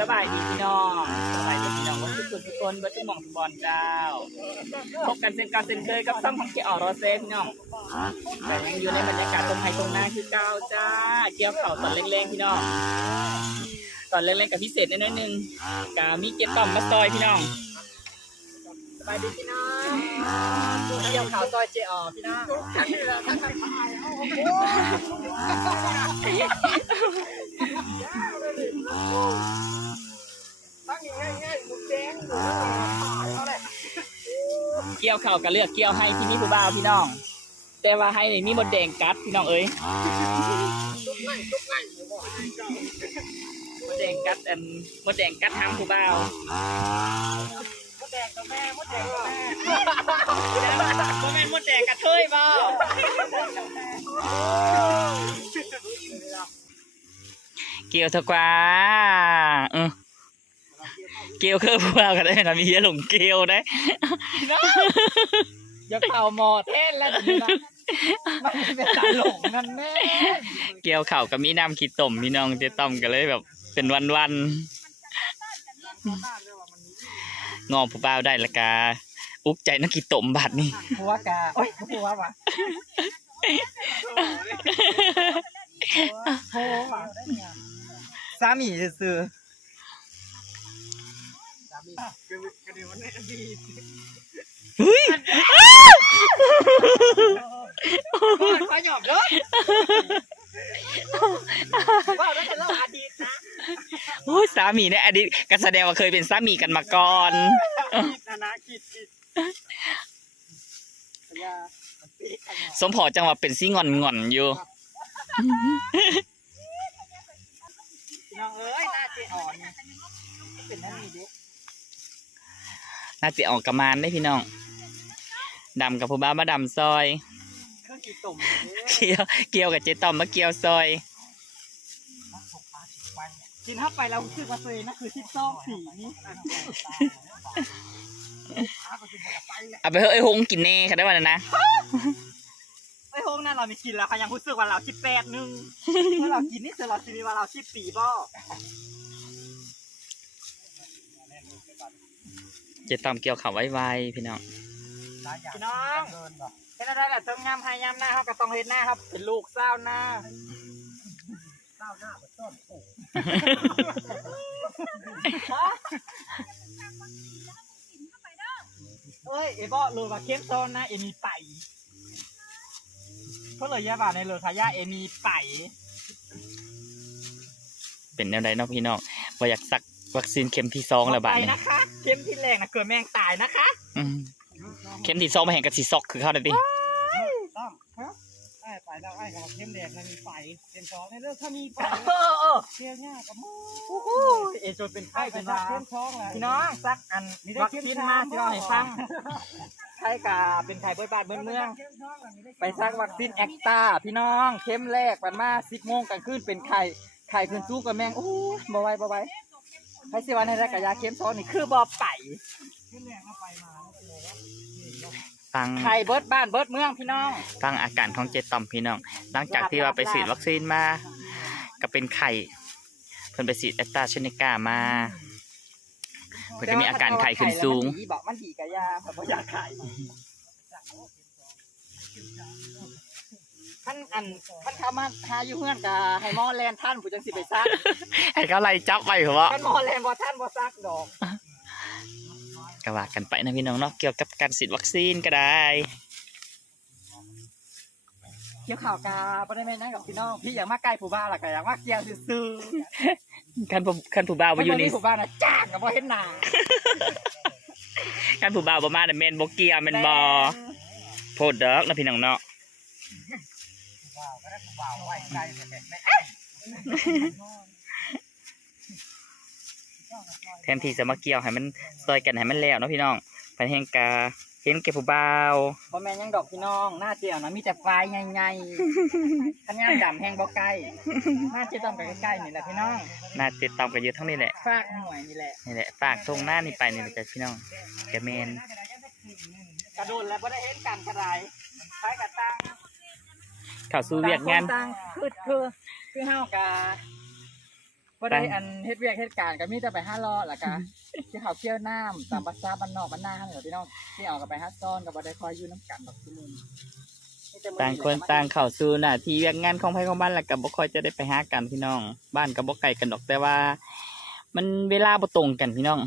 สบายดีพี่น้องสบายดีพี่น้องวันทุกคนทุกคนเบิร์ดทุกหม่องทุกบอลเจ้าพบกันเช่นเก่าเช่นเคยกับซ่องของเกียร์ออโรเซนพี่น้องแต่ยังอยู่ในบรรยากาศตรงไฮตรงหน้าคือเก่าจ้าเกี่ยวเข่าตอนเล็กๆพี่น้องตอนเล็กๆกับพิเศษนิดนึงกามีเกียร์ต่อมมาซอยพี่น้องสบายดีพี่น้องเกี่ยวข่าวซอยเจออพี่น้อง เกี่ยวเข่ากับเลือกเกี่ยวให้พี่นี่ผู้บ่าวพี่น้อง แต่ว่าให้นี่มีมดแดงกัดพี่น้องเอ้ยมดแดงกัดอันมดแดงกัดทางผู้บ่าวมดแดงกับแม่มดแดงกับแม่บ่แม่นมดแดงกับเทยบ่เกี่ยวเถอะกว่าเออ เกี่ยวคือผู้บ่าวกันได้นะมีเยอะหลงเกี่ยวได้อย่าเข่าหมอเท่นแล้วทีนี้นะมันเป็นสายหลงนั่นแน่เกี่ยวเข่าวกับมีน้ำขีดต้มพี่น้องเจ๊ต้อมกันเลยแบบเป็นวันวันๆงอผู้บ่าวได้ละกาอุกใจนักขีดต้มบัดนี่หัวกาโอ้ยหัววะโอ้วะสามีซื้อ เฮ้ยขอหยอบด้วยว่าได้เป็นเล่าอดีตนะโอ้ยสามีเนี่ยอดีตก็แสดงว่าเคยเป็นสามีกันมาก่อนนานาคิดคิดยาสมพอจังหวะเป็นซี่งอนงอนๆอยู่ น้องเอ้ยหน้าเจอ่อนเป็นนั่นนี่ดิ น่าจะออกกระมานได้พี่น้องดำกับผู้บ่าวมาดำซอยเครื่องกีตุ่มเกี่ยวเกี่ยวกับเจ๊ต้อมมาเกี่ยวซอยกินถ้าไปเราคือมาเซยนะคือทิศซองสีนี่เอาไปเฮ้ยไอ้หงกินแน่ค่ะได้วันนั้นนะไอ้โฮงนั่นเราไม่กินแล้วค่ะยังรู้สึกว่าเราชิบแปดนึงเมื่อเรากินนี่เสร็จเราจะมีว่าเราชิบปีบ่ เจ๊ต้อมเกี่ยวเขาวไวๆพี่น้องพี่น้องเป็นอะไรล่ะเติมยำให้ยำหน้าเขาก็ต้องเฮ็ดหน้าครับ เป็นลูกเศร้าหน้าเศร้าหน้าเป็นต้นเอ้ยเอ้บ่เลยว่าเข้มต้นนะเอมีไปก็เลยยาบาในเลยทายาเอมีไปเป็นแนวใดเนาะพี่น้องว่าอยากสัก วัคซีนเข็มที่สองแล้วบาดไปนี้นะคะ เข้มที่แรงนะเกิดแมงตายนะคะอืมเข็มที่สองมาแห่งกับสีซอกคือเข้าได้ดิต้องฮะไอ้ไปแล้วไอ้กับเข้มแดงมันมีไฟเป็นช้อนในเรื่องถ้ามีไฟเชี่ยวง่ายกับมือโอ้โหเอจนเป็นไข้เป็นลาเข้มช้องเลยพี่น้องซักอันวัคซีนมาที่เราให้ฟังไข้กาเป็นไข้เบิดบาดเบิดเมือง ไปซักวัคซีนแอคตาพี่น้องเข้มแรกมันมาสิบโมงกลางคืนเป็นไข่ไข่ขึ้นสู้กับแมงโอ้ยบ่ไหวบ่ไหว ให้สิวันให้ได้กับยาเข้มช้องนี่คือบ่ไปฟังไข่เบิดบ้านเบิดเมืองพี่น้อง ฟังอาการของเจ๊ต้อมพี่น้อง หลังจากที่ว่าไปฉีดวัคซีนมา ก็เป็นไข่เพิ่นไปฉีดแอสตราเซเนกามา เพิ่นก็มีอาการไข้ขึ้นสูงมันดีบอกมันดีกับยาแต่ว่าอยากไข่ ท่านอันท่านเข้ามาหาอยู่เพื่อนกับให้หมอแลนท่านผู้จังสิไปซักให้เขาไล่จับไปเหรอวะท่านหมอแลนบ่ท่านบ่ซักดอกก็ว่ากันไปนะพี่น้องเนาะเกี่ยวกับการฉีดวัคซีนก็ได้ เกี่ยวข่าวกาบ่ได้แม่นนั่งกับพี่น้องพี่อยากมาใกล้ผู้บ้านล่ะก็อยากมาเกี่ยวซื่อคันผู้คันผู้บ่าวๆมาอยู่นี่ผู้บ้านน่ะจ้างก็บ่เห็นหน้าคันผู้บ่าวบ่มาน่ะแม่นบ่เกี่ยวแม่นบ่โพดเด้อนะพี่น้องเนาะบ่าวไว้ใจ แม่แทนที่จะมาเกี่ยวให้มันซอยกันให้มันแล้วเนาะพี่น้องไปแห่งกาเห็นแก่ผู้บ่าวบ่แม่นหยังดอกพี่น้อง หน้าเจียวนะมีแต่ไฟใหญ่ๆคันยามดำแห้งบ่ใกล้หน้าเจียวต้องไปใกล้ๆนี่แหละพี่น้องน่าติดตามกันเยอะทั้งนี้แหละฝากหน่วยนี่แหละ นี่แหละฝากทงหน้านี่ไปนี่แหละจ้ะพี่น้องกระเมนกระโดดแล้วบ่ได้เห็นกันกระไรใช้กระตัง เข้าสู่เวียกงานต่คต่คือคือคือเฮากะบ่ได้อันเฮ็ดเวียกเฮ็ดการก็มีแต่ไปห้ารอล่ะกะที่เขาวเกี่ยวน้ำตามภาษาบ้านนอกบ้านนาเหรอพี่น้องที่เอากันไปห้าซ้อนก็บ่ได้คอยอยู่น้ำกันดอกทุกมื้อนี้มีแต่มื้อต่างคนต่างเข้าสู่หน้าที่เวียกงานของไผของมันแล้วก็บ่ค่อยจะได้ไปหากันพี่น้อง บ้านก็บ่ไกลกันดอกแต่ว่า มันเวลาบ่ตรงกันพี่น้อง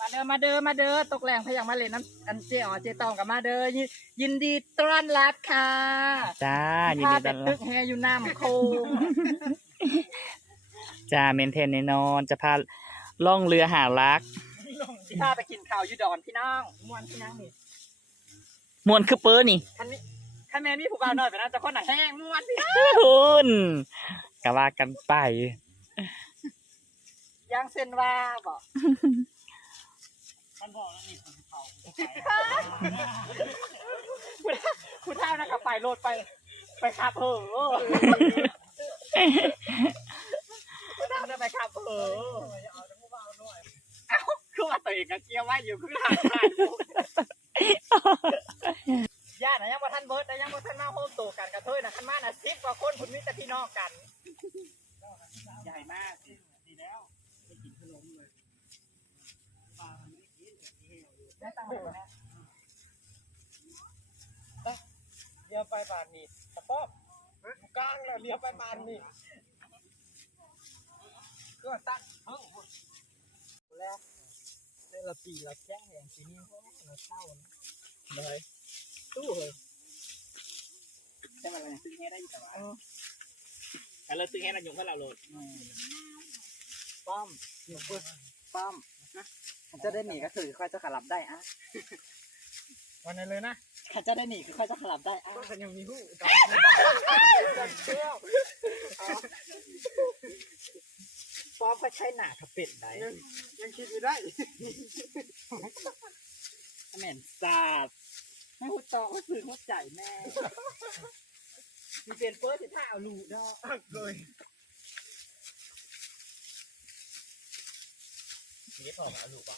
มา เด้อมาเด้อมาเด้อตกแรงพยังมาเล่นน้ำอันเจีอ๋อเจตองกับมาเด้อยินยินดีต้อนรับค่ะจ้ายินพาดีไปต้อนรัตึบกแฮอยู่น้ำโคงจ้าเมนเทนแน่นอนจะพาล่องเรือหารักพาไปกินข้าวอยู่ดอนพี่น้องม่วนพี่น้องนี่มวนคือเปิ้นนี่คันนี้คันแม่มีผู้บ่าวน้อยไปนะจะคนหน่ะแห้งม่วนพี่น้องคุณก็ว่ากันไปย่างเส้นว่าบอก มันบอกแล้วนี่คุณท่านะครับไปโลดไป ไปขับเหอะคุณท่าจะไปขับเหอะเอ้าคือว่าตัวเองก็เกียร์ไว้อยู่คือหาถ่ายอยู่ญาตินะยังบ่ทันเบิร์ดนะยังบ่ทันมาโฮมโตกันกระเทยนะทันมาน่ะสิบกว่าคนคุณมีแต่พี่น้องกัน ใหญ่มากดีแล้วไปกินขนมเลยปลาไม่ได้กินได้ตังค์ไหมนะเลี้ยวไปบานนี่ตะป๊อบกลางแล้วเลี้ยวไปบานนี่ก็ตั้งเฮ้ยแล้วเดือนละปีละแจ้งอย่างปีนี้เขาเราเศร้าเลยตู้เลยใช่ไหมล่ะซื้อแค่ได้อยู่แต่ว่าแต่เราซื้อแค่นั้นยงเพื่อเราโหลดป้อมหนูพูดป้อมมันจะได้หนีก็คือค่อยจะขลับได้อะ วันนั้นเลยนะข้าจะได้หนีคือค่อยจะขลับได้อะก็ยังมีหู้ป้อมก็ใช้หนาขับเป็ดได้ยังคิดอยู่ได้แม่นสาบให้หูตอกก็สื่อหัวใจแม่มีเป็นเฟิร์สที่ท่าเอาลูดอกเลยนี่พอมาลูกอะ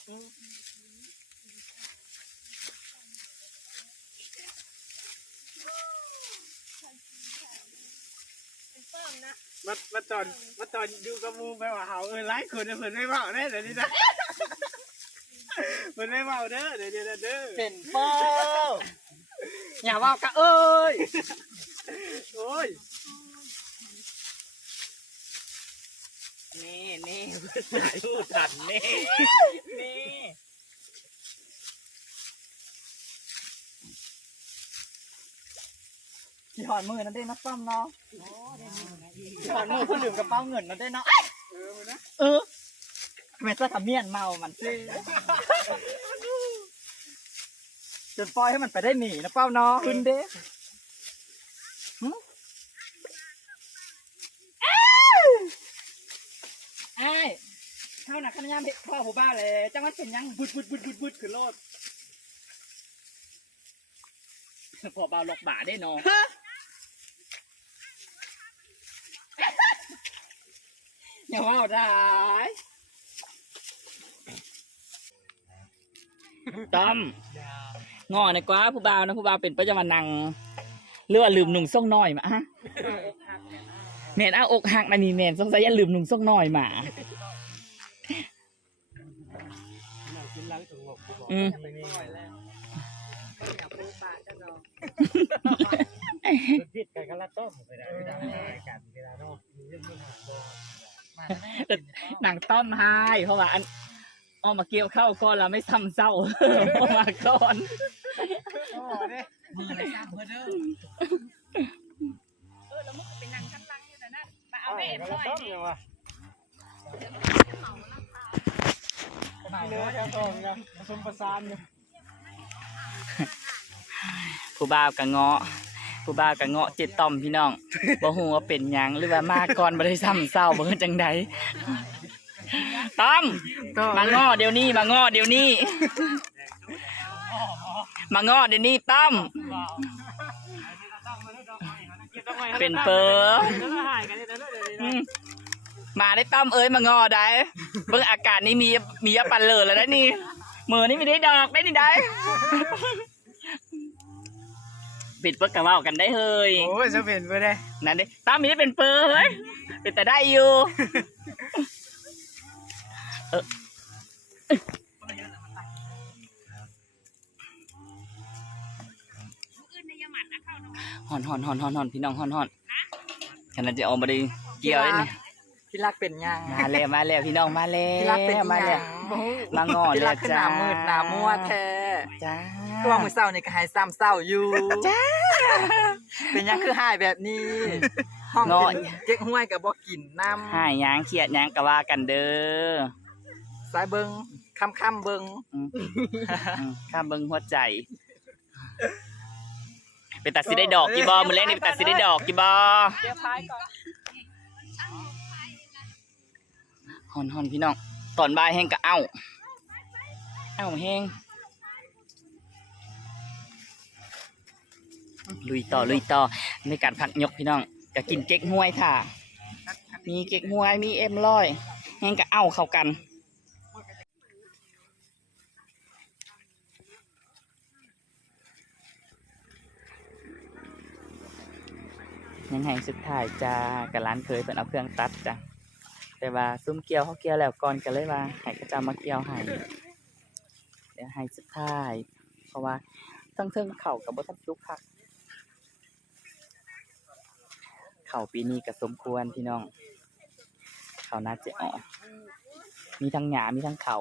มามาจอนมาจอนดูกระมูไปว่าเฮาเออไล่คนเพิ่นไม่เมาแน่เดี๋ยวนี้นะเพิ่นไม่เมาเด้อเดี๋ยวนี้เด้อเป็นเฟิร์สอย่าว่ากะเอ้ยโอ้ยนี่นี่สายพูดทันนี่นี่ ที่ถอนมือนั่นได้นะป้อมเนาะที่ถอนมือเพื่อลืมกระเป๋าเงินนั่นได้เนาะเออมันนะเออทำไมจะทำเมียนเมา มันซิจนปล่อยให้มันไปได้หนีนะเป้าเนาะขึ้นเด้หึไอ้ายเท่าหนักขนาดยามพ่อผู้บ้าเลยจังมันเป็นยังบุดบุดบุดบุดบุดขึ้นโลดพอเบาลอกบ่าได้เนอะ อย่าว่าได้ต้อมงอหนอยกว่าผู้บ่าวนะผู้บ่าวเป็นประจำวันนังเรือว่าลืมหนุ่งส่งน้อยมาฮะแม่นเอาอกหักนะนี่แม่นสงสัยอย่าลืมหนุ่งส่งน้อยมากินล้างตัวบอกกูบอกอืมไปนี่อย่าพูดปากกันเนาะพิษกันก็ละต้มไปได้ไม่ได้กันเวลาเนาะมีเรื่องมีหาบ่ หนังต้อมไห้เพราะว่าอันเอามาเกี่ยวเข้าก่อนเราไม่ซ้ำเศร้าเอามาก่อนโอ้เด้มือเลยสร้างเพื่อเด้อเออแล้วมึงเป็นนางกันลังอยู่นะนะมาเอาเอาไปแม่ก็มาละหน่อยต้มยังวะเนื้อแถวตรงกันผสมประสานอยู่ผู้บ่าวกะเงาะ ผู้บ่าวกะเงาะเจ็ดต่อมพี่น้อง บ่ฮู้ว่าเป็นหยังหรือว่ามาก่อนบ่ได้ซ้ำเศร้าบ่คือจังใดต้อมมาง้อเดี๋ยวนี้มาง้อเดี๋ยวนี้ มาง้อเดี๋ยวนี้ต้อม เป็นเปอร์แล้วก็หายกันเด้อเดี๋ยวนี้อืมมาได้ต้อมเอ้ยมางอได้เบิ่งอากาศนี่มีมียาปันเลยแล้วนะนี่มือนี่มีได้ดอกได้นี่ได้ เบปิดเปิดกระเว้ากันได้เฮ้ยโอ้ยจะเป็นไปได้นั่นดิตามมีได้เป็นเปอร์เฮ้ยเป็นแต่ได้อยู่เออหอนหอนหอนหอนหอนพี่น้องหอนหอนขนาดจะออกมาดีเกี่ยวเลยเนี่ย พี่รักเป็นยังมาแล้วมาแล้วพี่น้องมาแล้พี่รักเป็นวมาแล้วมางอนพี่แล้รัวกขึ้นหจ้า น้ามืดหน้ามัวแท้จ้าก็ว่ามือเศร้านี่ก็หายซ้ำเศร้าอยู่จ้า เป็นยังคือหายแบบนี้ห้องกินเจ๊กห้วยกับบ่กินน้ำ หายยางเขียดยางกะว่ากันเด้อสายเบิงค่ำค่ำๆเบิงอืมอืมข้ามเบิ่งหัวใจเป็นตัดสิได้ดอกกี่บอมือเล่นนี่เป็นตัดสิได้ดอกกี่บอเดี๋ยวพายก่อน ฮอนฮอนพี่น้อง ตอนบ่ายแห้งกะเอ้า เอ้าแห้งลุยต่อลุยต่อในการพักยกพี่น้องก็กินเก๊กฮวยค่ะ มีเก๊กฮวยมีเอ็มร้อยแห้งกะเอ้าเข้ากันยังไงสุดท้ายจะกับร้านเคยเป็นเอาเครื่องตัดจ้ะ แต่ว่าซุ้มเกี่ยวเขาเกี่ยวแล้วก่อนกันเลยว่าให้เขาจะมาเกี่ยวให้เดี๋ยวให้สุดท้าย เพราะว่าทั้งเทิงเข่ากับบทันซุกคักเข่าปีนี้ก็สมควรพี่น้อง เข่าน่าจะออกมีทั้งหยามีทั้งเข่า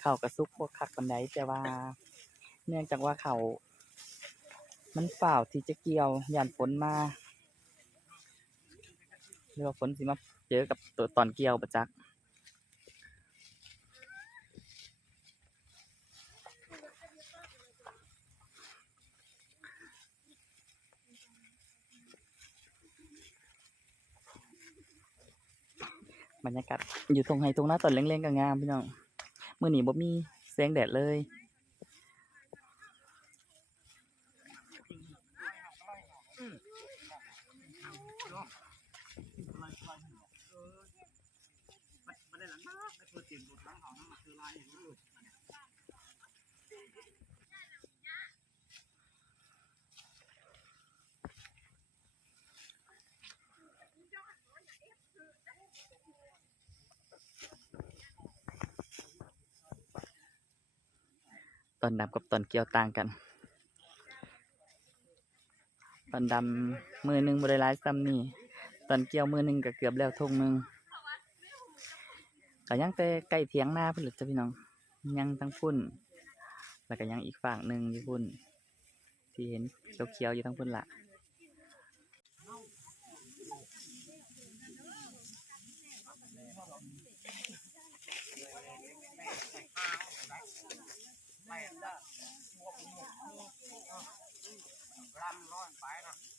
เข่ากระซุกบวคักปันไดแต่ว่า เนื่องจากว่าเขามันฝ่าที่จะเกี่ยวยันฝนมา หรือว่าฝนสิมาเจอกับตัวตอนเกี่ยวประจักบรรยากาศอยู่ตรงไฮตรงหน้าตอนเล่งๆก็งามพี่น้องเมื่อนี้บ่มีแสงแดดเลย ตอนดำกับตอนเกี่ยวต่างกัน ตอนดำมือหนึ่งบริลายซ้ำนี่ ตอนเกี่ยวมือหนึ่งก็เกือบแล้วทุ่งหนึ่ง ก็ยังแต่ใกล้เทียงหน้าพุ่นหรือจ้ะพี่น้อง ยังทั้งพุ่น แล้วก็ยังอีกฝั่งหนึ่งอยู่พุ่น ที่เห็นเขียวๆอยู่ทั้งพุ่นละ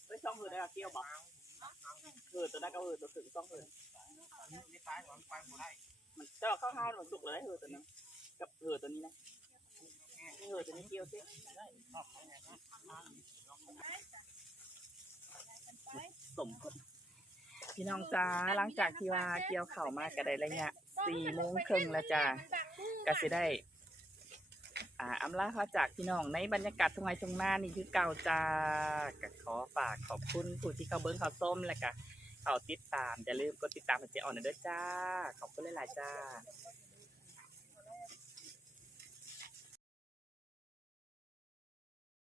เฮ้ยช่องหือได้เกี่ยวบ่เหือตัวนั้ก็เหือตัวสึกช่องเหือมั นเจ้าข้าวห้าวมันสุกเลยเหือตัวนั้กับเหือตัวนี้นะเหือตัวนี้เกี่ยวสิสมพพี่น้องจ้าหลังจากที่ว่าเกี่ยวเข่ามาก็ได้ระยะสี่โมงครึ่งแล้วจ้าก็สิได้อ่าอำลาเขาจากพี่น้องในบรรยากาศทุ่งไร่ทุ่งนานี่คือเก่าจ้าก็ขอฝากขอบคุณผู้ที่เข้าเบิ้งเข้าส้มและก็ เขาติดตามอย่าลืมกดติดตามให้เจ๊อ่อนนะเด้อจ้า ขอบคุณหลายๆจ้า